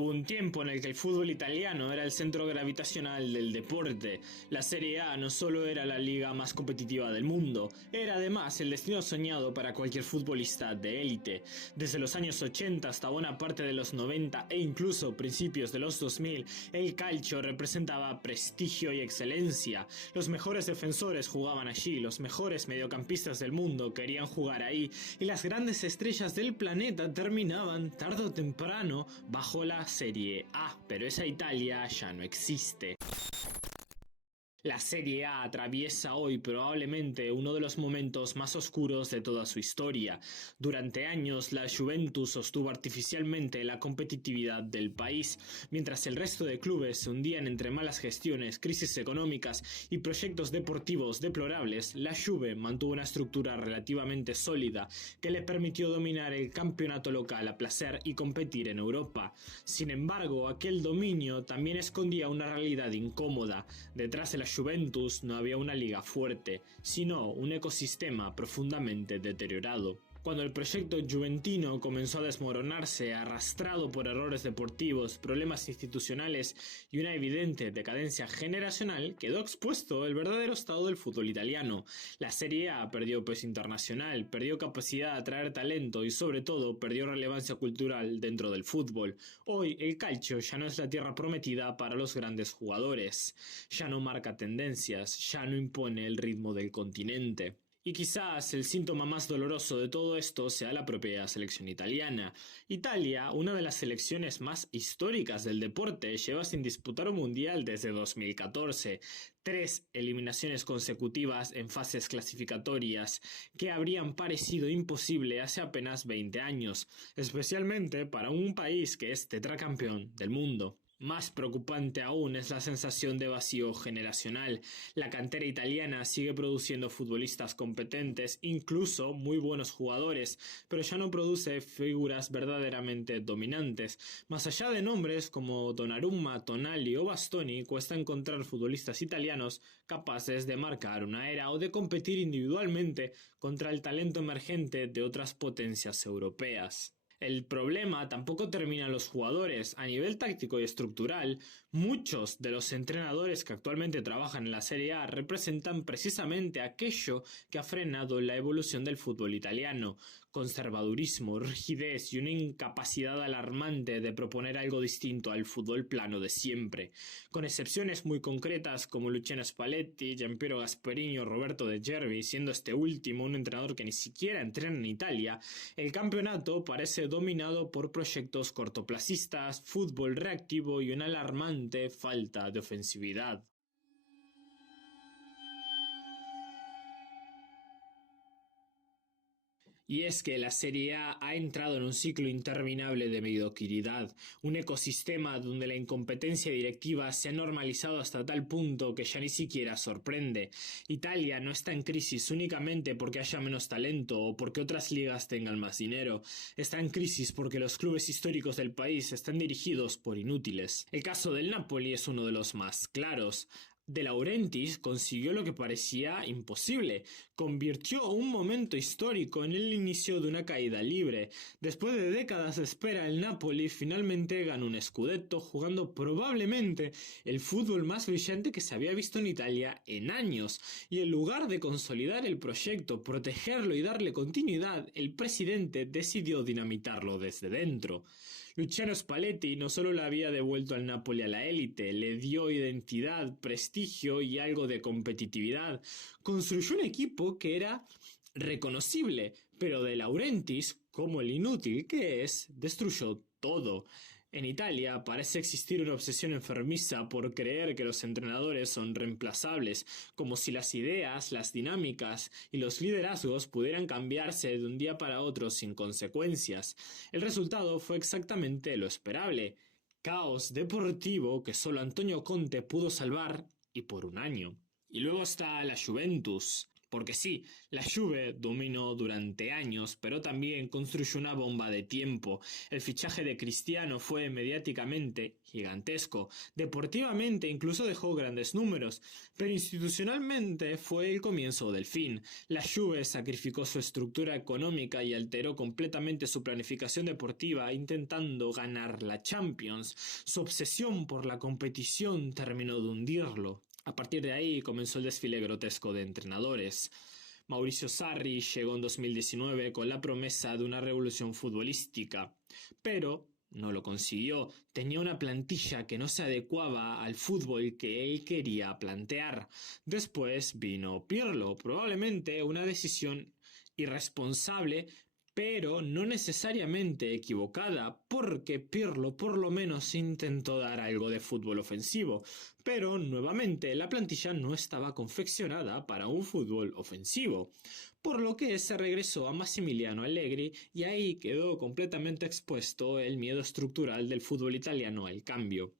Hubo un tiempo en el que el fútbol italiano era el centro gravitacional del deporte. La Serie A no solo era la liga más competitiva del mundo, era además el destino soñado para cualquier futbolista de élite. Desde los años 80 hasta buena parte de los 90 e incluso principios de los 2000, el calcio representaba prestigio y excelencia. Los mejores defensores jugaban allí, los mejores mediocampistas del mundo querían jugar ahí, y las grandes estrellas del planeta terminaban, tarde o temprano, bajo la Serie A, pero esa Italia ya no existe. La Serie A atraviesa hoy probablemente uno de los momentos más oscuros de toda su historia. Durante años la Juventus sostuvo artificialmente la competitividad del país, mientras el resto de clubes se hundían entre malas gestiones, crisis económicas y proyectos deportivos deplorables. La Juve mantuvo una estructura relativamente sólida que le permitió dominar el campeonato local a placer y competir en Europa. Sin embargo, aquel dominio también escondía una realidad incómoda. Detrás de la Juventus no había una liga fuerte, sino un ecosistema profundamente deteriorado. Cuando el proyecto juventino comenzó a desmoronarse, arrastrado por errores deportivos, problemas institucionales y una evidente decadencia generacional, quedó expuesto el verdadero estado del fútbol italiano. La Serie A perdió peso internacional, perdió capacidad de atraer talento y sobre todo perdió relevancia cultural dentro del fútbol. Hoy el calcio ya no es la tierra prometida para los grandes jugadores, ya no marca tendencias, ya no impone el ritmo del continente. Y quizás el síntoma más doloroso de todo esto sea la propia selección italiana. Italia, una de las selecciones más históricas del deporte, lleva sin disputar un mundial desde 2014. 3 eliminaciones consecutivas en fases clasificatorias que habrían parecido imposible hace apenas 20 años, especialmente para un país que es tetracampeón del mundo. Más preocupante aún es la sensación de vacío generacional. La cantera italiana sigue produciendo futbolistas competentes, incluso muy buenos jugadores, pero ya no produce figuras verdaderamente dominantes. Más allá de nombres como Donnarumma, Tonali o Bastoni, cuesta encontrar futbolistas italianos capaces de marcar una era o de competir individualmente contra el talento emergente de otras potencias europeas. El problema tampoco termina en los jugadores. A nivel táctico y estructural, muchos de los entrenadores que actualmente trabajan en la Serie A representan precisamente aquello que ha frenado la evolución del fútbol italiano: conservadurismo, rigidez y una incapacidad alarmante de proponer algo distinto al fútbol plano de siempre. Con excepciones muy concretas como Luciano Spalletti, Giampiero Gasperini o Roberto De Zerbi, siendo este último un entrenador que ni siquiera entrena en Italia, el campeonato parece dominado por proyectos cortoplacistas, fútbol reactivo y una alarmante falta de ofensividad. Y es que la Serie A ha entrado en un ciclo interminable de mediocridad, un ecosistema donde la incompetencia directiva se ha normalizado hasta tal punto que ya ni siquiera sorprende. Italia no está en crisis únicamente porque haya menos talento o porque otras ligas tengan más dinero. Está en crisis porque los clubes históricos del país están dirigidos por inútiles. El caso del Napoli es uno de los más claros. De Laurentiis consiguió lo que parecía imposible: convirtió un momento histórico en el inicio de una caída libre. Después de décadas de espera, el Napoli finalmente ganó un scudetto, jugando probablemente el fútbol más brillante que se había visto en Italia en años, y en lugar de consolidar el proyecto, protegerlo y darle continuidad, el presidente decidió dinamitarlo desde dentro. Luciano Spalletti no solo le había devuelto al Napoli a la élite, le dio identidad, prestigio y algo de competitividad. Construyó un equipo que era reconocible, pero De Laurentiis, como el inútil que es, destruyó todo. En Italia parece existir una obsesión enfermiza por creer que los entrenadores son reemplazables, como si las ideas, las dinámicas y los liderazgos pudieran cambiarse de un día para otro sin consecuencias. El resultado fue exactamente lo esperable: caos deportivo que solo Antonio Conte pudo salvar, y por un año. Y luego está la Juventus. Porque sí, la Juve dominó durante años, pero también construyó una bomba de tiempo. El fichaje de Cristiano fue mediáticamente gigantesco, deportivamente incluso dejó grandes números, pero institucionalmente fue el comienzo del fin. La Juve sacrificó su estructura económica y alteró completamente su planificación deportiva intentando ganar la Champions. Su obsesión por la competición terminó de hundirlo. A partir de ahí comenzó el desfile grotesco de entrenadores. Mauricio Sarri llegó en 2019 con la promesa de una revolución futbolística, pero no lo consiguió. Tenía una plantilla que no se adecuaba al fútbol que él quería plantear. Después vino Pirlo, probablemente una decisión irresponsable, pero no necesariamente equivocada, porque Pirlo por lo menos intentó dar algo de fútbol ofensivo, pero nuevamente la plantilla no estaba confeccionada para un fútbol ofensivo, por lo que se regresó a Massimiliano Allegri y ahí quedó completamente expuesto el miedo estructural del fútbol italiano al cambio.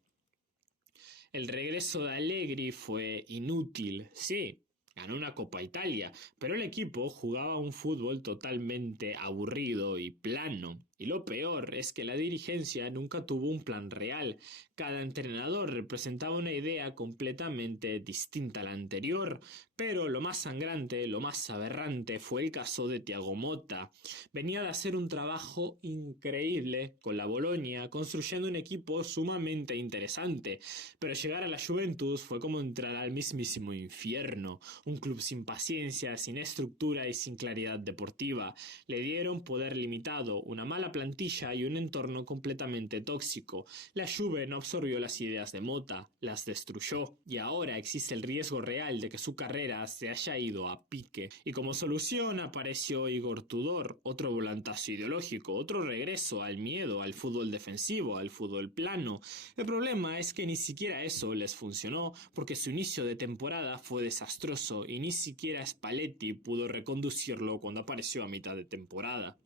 El regreso de Allegri fue inútil, sí. Ganó una Copa Italia, pero el equipo jugaba un fútbol totalmente aburrido y plano. Y lo peor es que la dirigencia nunca tuvo un plan real. Cada entrenador representaba una idea completamente distinta a la anterior. Pero lo más sangrante, lo más aberrante fue el caso de Thiago Motta. Venía de hacer un trabajo increíble con la Bolonia, construyendo un equipo sumamente interesante. Pero llegar a la Juventus fue como entrar al mismísimo infierno. Un club sin paciencia, sin estructura y sin claridad deportiva. Le dieron poder limitado, una mala plantilla y un entorno completamente tóxico. La Juve no absorbió las ideas de Motta, las destruyó, y ahora existe el riesgo real de que su carrera se haya ido a pique. Y como solución apareció Igor Tudor, otro volantazo ideológico, otro regreso al miedo, al fútbol defensivo, al fútbol plano. El problema es que ni siquiera eso les funcionó, porque su inicio de temporada fue desastroso y ni siquiera Spalletti pudo reconducirlo cuando apareció a mitad de temporada.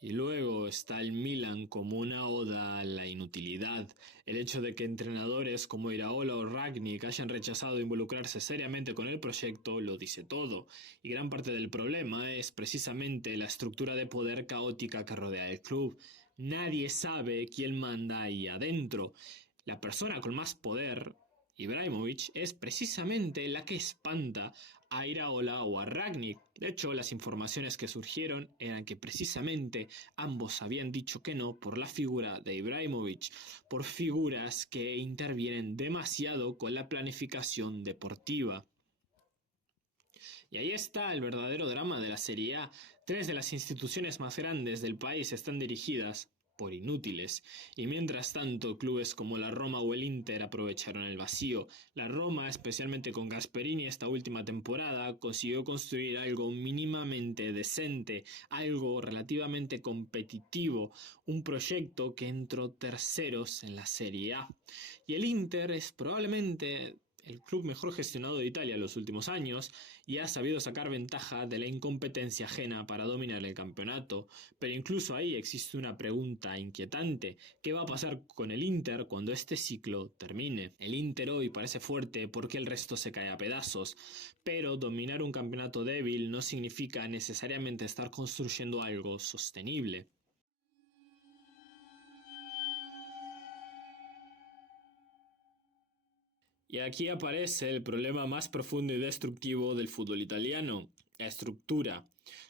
Y luego está el Milan como una oda a la inutilidad. El hecho de que entrenadores como Iraola o Rangnick hayan rechazado involucrarse seriamente con el proyecto lo dice todo. Y gran parte del problema es precisamente la estructura de poder caótica que rodea el club. Nadie sabe quién manda ahí adentro. La persona con más poder, Ibrahimovic, es precisamente la que espanta a Iraola o a Rangnick. De hecho, las informaciones que surgieron eran que precisamente ambos habían dicho que no por la figura de Ibrahimovic, por figuras que intervienen demasiado con la planificación deportiva. Y ahí está el verdadero drama de la Serie A. 3 de las instituciones más grandes del país están dirigidas por inútiles, y mientras tanto clubes como la Roma o el Inter aprovecharon el vacío. La Roma, especialmente con Gasperini esta última temporada, consiguió construir algo mínimamente decente, algo relativamente competitivo, un proyecto que entró terceros en la Serie A. Y el Inter es probablemente el club mejor gestionado de Italia en los últimos años y ha sabido sacar ventaja de la incompetencia ajena para dominar el campeonato. Pero incluso ahí existe una pregunta inquietante. ¿Qué va a pasar con el Inter cuando este ciclo termine? El Inter hoy parece fuerte porque el resto se cae a pedazos, pero dominar un campeonato débil no significa necesariamente estar construyendo algo sostenible. Y aquí aparece el problema más profundo y destructivo del fútbol italiano, la estructura.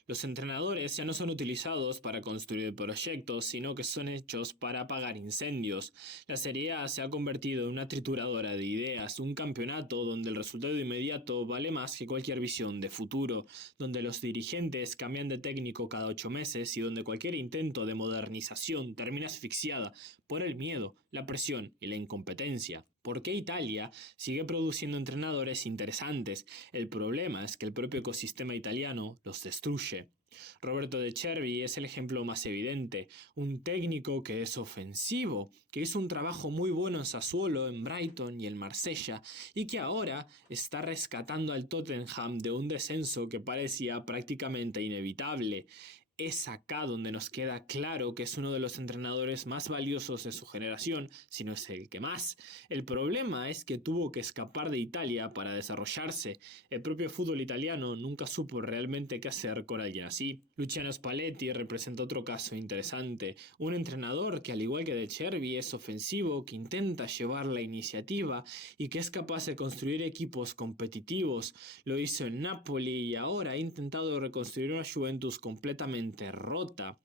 Los entrenadores ya no son utilizados para construir proyectos, sino que son hechos para apagar incendios. La Serie A se ha convertido en una trituradora de ideas, un campeonato donde el resultado inmediato vale más que cualquier visión de futuro, donde los dirigentes cambian de técnico cada 8 meses y donde cualquier intento de modernización termina asfixiada por el miedo, la presión y la incompetencia. ¿Por qué Italia sigue produciendo entrenadores interesantes? El problema es que el propio ecosistema italiano los destruye. Roberto De Zerbi es el ejemplo más evidente, un técnico que es ofensivo, que hizo un trabajo muy bueno en Sassuolo, en Brighton y en Marsella, y que ahora está rescatando al Tottenham de un descenso que parecía prácticamente inevitable. Es acá donde nos queda claro que es uno de los entrenadores más valiosos de su generación, si no es el que más. El problema es que tuvo que escapar de Italia para desarrollarse. El propio fútbol italiano nunca supo realmente qué hacer con alguien así. Luciano Spalletti representa otro caso interesante, un entrenador que al igual que De Cervi es ofensivo, que intenta llevar la iniciativa y que es capaz de construir equipos competitivos. Lo hizo en Napoli y ahora ha intentado reconstruir una Juventus completamente rota.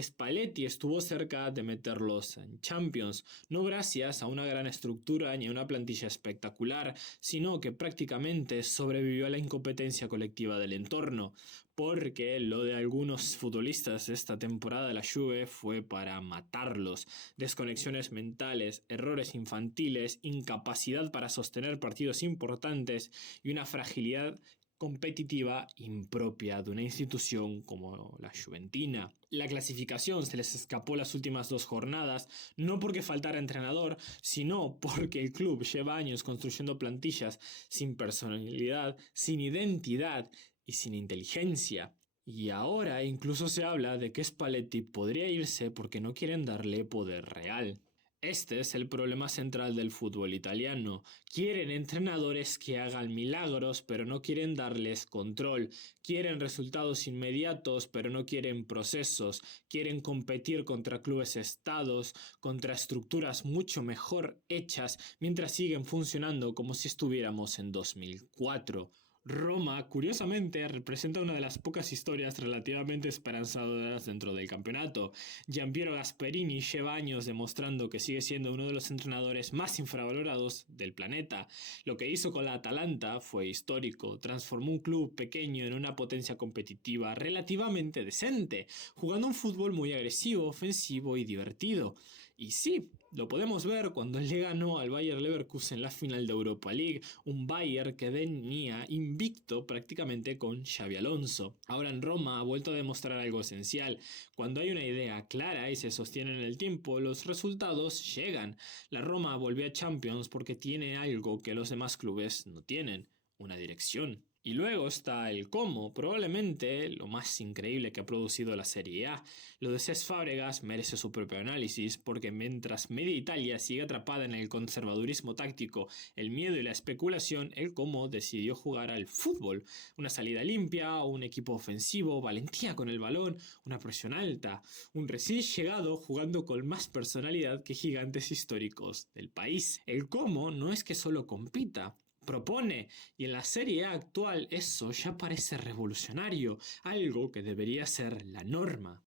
Spalletti estuvo cerca de meterlos en Champions, no gracias a una gran estructura ni a una plantilla espectacular, sino que prácticamente sobrevivió a la incompetencia colectiva del entorno, porque lo de algunos futbolistas de esta temporada de la Juve fue para matarlos. Desconexiones mentales, errores infantiles, incapacidad para sostener partidos importantes y una fragilidad competitiva impropia de una institución como la Juventina. La clasificación se les escapó las últimas 2 jornadas, no porque faltara entrenador, sino porque el club lleva años construyendo plantillas sin personalidad, sin identidad y sin inteligencia. Y ahora incluso se habla de que Spalletti podría irse porque no quieren darle poder real. Este es el problema central del fútbol italiano. Quieren entrenadores que hagan milagros, pero no quieren darles control. Quieren resultados inmediatos, pero no quieren procesos. Quieren competir contra clubes estados, contra estructuras mucho mejor hechas, mientras siguen funcionando como si estuviéramos en 2004. Roma, curiosamente, representa una de las pocas historias relativamente esperanzadoras dentro del campeonato. Giampiero Gasperini lleva años demostrando que sigue siendo uno de los entrenadores más infravalorados del planeta. Lo que hizo con la Atalanta fue histórico, transformó un club pequeño en una potencia competitiva relativamente decente, jugando un fútbol muy agresivo, ofensivo y divertido. Y sí, lo podemos ver cuando le ganó al Bayer Leverkusen en la final de Europa League, un Bayer que venía invicto prácticamente con Xabi Alonso. Ahora en Roma ha vuelto a demostrar algo esencial. Cuando hay una idea clara y se sostiene en el tiempo, los resultados llegan. La Roma volvió a Champions porque tiene algo que los demás clubes no tienen, una dirección. Y luego está el cómo, probablemente lo más increíble que ha producido la Serie A. Lo de Cesc Fábregas merece su propio análisis, porque mientras media Italia sigue atrapada en el conservadurismo táctico, el miedo y la especulación, el cómo decidió jugar al fútbol. Una salida limpia, un equipo ofensivo, valentía con el balón, una presión alta, un recién llegado jugando con más personalidad que gigantes históricos del país. El cómo no es que solo compita, propone, y en la Serie A actual eso ya parece revolucionario, algo que debería ser la norma.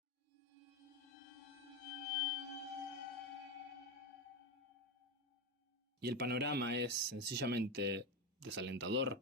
Y el panorama es sencillamente desalentador.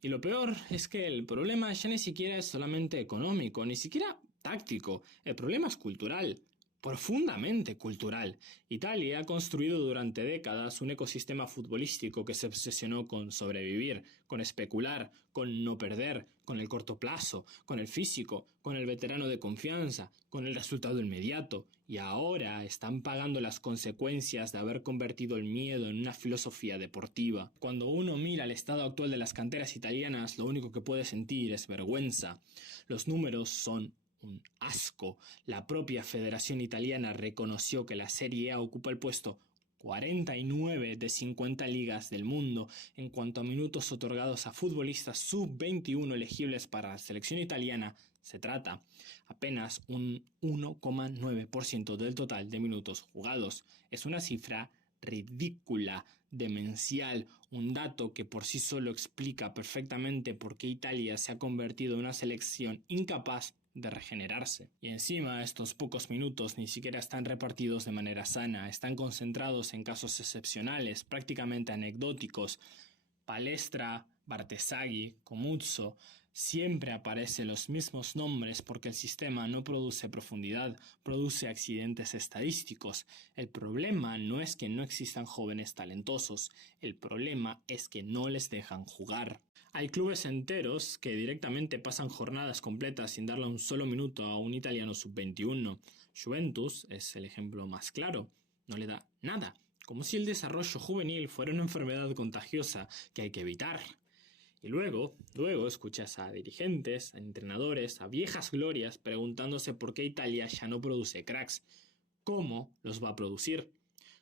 Y lo peor es que el problema ya ni siquiera es solamente económico, ni siquiera táctico, el problema es cultural. Profundamente cultural. Italia ha construido durante décadas un ecosistema futbolístico que se obsesionó con sobrevivir, con especular, con no perder, con el corto plazo, con el físico, con el veterano de confianza, con el resultado inmediato, y ahora están pagando las consecuencias de haber convertido el miedo en una filosofía deportiva. Cuando uno mira el estado actual de las canteras italianas, lo único que puede sentir es vergüenza. Los números son un asco. La propia Federación Italiana reconoció que la Serie A ocupa el puesto 49 de 50 ligas del mundo en cuanto a minutos otorgados a futbolistas sub-21 elegibles para la selección italiana se trata. Apenas un 1,9% del total de minutos jugados. Es una cifra ridícula, demencial, un dato que por sí solo explica perfectamente por qué Italia se ha convertido en una selección incapaz de regenerarse. Y encima estos pocos minutos ni siquiera están repartidos de manera sana, están concentrados en casos excepcionales, prácticamente anecdóticos. Palestra, Bartesaghi, Comuzzo, siempre aparecen los mismos nombres porque el sistema no produce profundidad, produce accidentes estadísticos. El problema no es que no existan jóvenes talentosos, el problema es que no les dejan jugar. Hay clubes enteros que directamente pasan jornadas completas sin darle un solo minuto a un italiano sub-21. Juventus es el ejemplo más claro, no le da nada, como si el desarrollo juvenil fuera una enfermedad contagiosa que hay que evitar. Y luego escuchas a dirigentes, a entrenadores, a viejas glorias preguntándose por qué Italia ya no produce cracks. ¿Cómo los va a producir?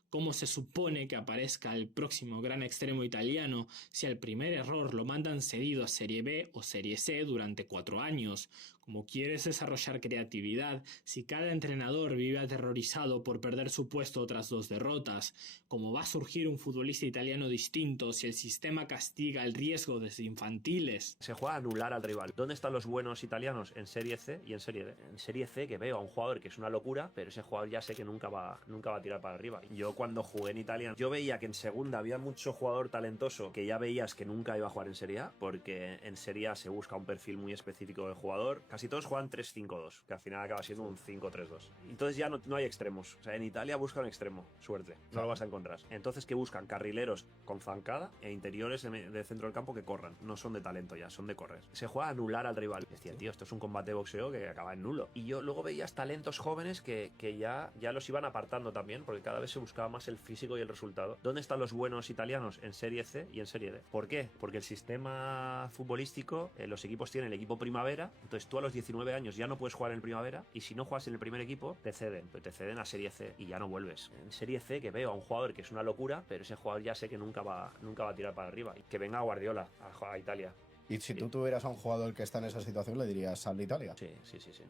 ¿Cómo se supone que aparezca el próximo gran extremo italiano si al primer error lo mandan cedido a Serie B o Serie C durante 4 años? ¿Cómo quieres desarrollar creatividad si cada entrenador vive aterrorizado por perder su puesto tras 2 derrotas? ¿Cómo va a surgir un futbolista italiano distinto si el sistema castiga el riesgo desde infantiles? Se juega a anular al rival. ¿Dónde están los buenos italianos? En Serie C y en Serie D. En Serie C que veo a un jugador que es una locura, pero ese jugador ya sé que nunca va a tirar para arriba. Yo cuando jugué en Italia, yo veía que en segunda había mucho jugador talentoso que ya veías que nunca iba a jugar en Serie A, porque en Serie A se busca un perfil muy específico de jugador. Casi todos juegan 3-5-2, que al final acaba siendo un 5-3-2. Entonces ya no hay extremos. O sea, en Italia buscan extremo, suerte, no lo vas a encontrar. Entonces, ¿qué buscan? Carrileros con zancada e interiores de centro del campo que corran. No son de talento ya, son de correr. Se juega a anular al rival. Decía, tío, esto es un combate de boxeo que acaba en nulo. Y yo luego veías talentos jóvenes que ya los iban apartando también, porque cada vez se buscaba más el físico y el resultado. ¿Dónde están los buenos italianos? En Serie C y en Serie D. ¿Por qué? Porque el sistema futbolístico, los equipos tienen el equipo primavera, entonces tú a los 19 años ya no puedes jugar en el primavera, y si no juegas en el primer equipo, te ceden a Serie C y ya no vuelves. En Serie C que veo a un jugador que es una locura, pero ese jugador ya sé que nunca va a tirar para arriba. Que venga Guardiola a Italia. Y si tú tuvieras a un jugador que está en esa situación, le dirías, sal de Italia. Sí,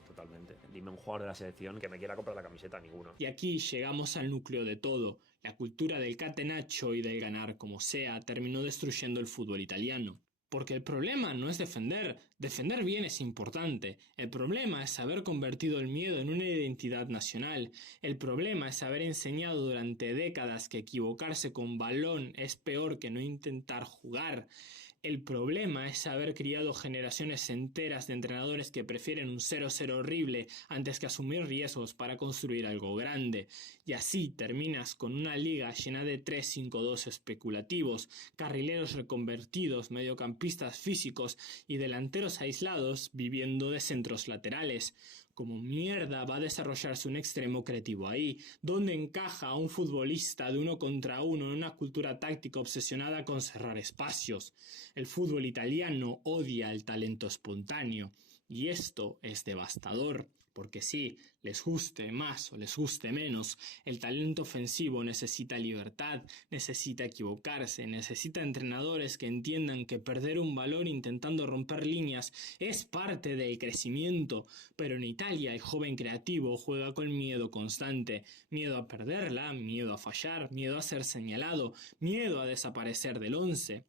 totalmente. Dime un jugador de la selección que me quiera comprar la camiseta, ninguno. Y aquí llegamos al núcleo de todo. La cultura del catenaccio y del ganar como sea terminó destruyendo el fútbol italiano. Porque el problema no es defender bien es importante. El problema es haber convertido el miedo en una identidad nacional. El problema es haber enseñado durante décadas que equivocarse con balón es peor que no intentar jugar. El problema es haber criado generaciones enteras de entrenadores que prefieren un 0-0 horrible antes que asumir riesgos para construir algo grande. Y así terminas con una liga llena de 3-5-2 especulativos, carrileros reconvertidos, mediocampistas físicos y delanteros aislados viviendo de centros laterales. ¿Cómo mierda va a desarrollarse un extremo creativo ahí? ¿Dónde encaja a un futbolista de 1 contra 1 en una cultura táctica obsesionada con cerrar espacios? El fútbol italiano odia el talento espontáneo, y esto es devastador. Porque sí, les guste más o les guste menos, el talento ofensivo necesita libertad, necesita equivocarse, necesita entrenadores que entiendan que perder un balón intentando romper líneas es parte del crecimiento. Pero en Italia el joven creativo juega con miedo constante, miedo a perderla, miedo a fallar, miedo a ser señalado, miedo a desaparecer del 11.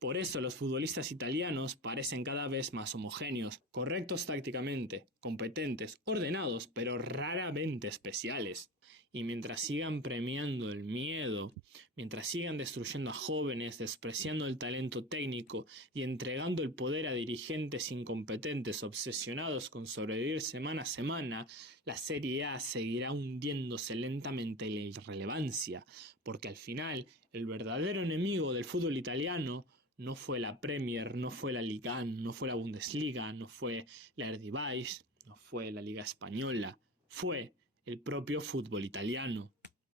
Por eso los futbolistas italianos parecen cada vez más homogéneos, correctos tácticamente, competentes, ordenados, pero raramente especiales. Y mientras sigan premiando el miedo, mientras sigan destruyendo a jóvenes, despreciando el talento técnico y entregando el poder a dirigentes incompetentes obsesionados con sobrevivir semana a semana, la Serie A seguirá hundiéndose lentamente en la irrelevancia, porque al final el verdadero enemigo del fútbol italiano no fue la Premier, no fue la Liga 1, no fue la Bundesliga, no fue la Eredivisie, no fue la Liga Española, fue el propio fútbol italiano.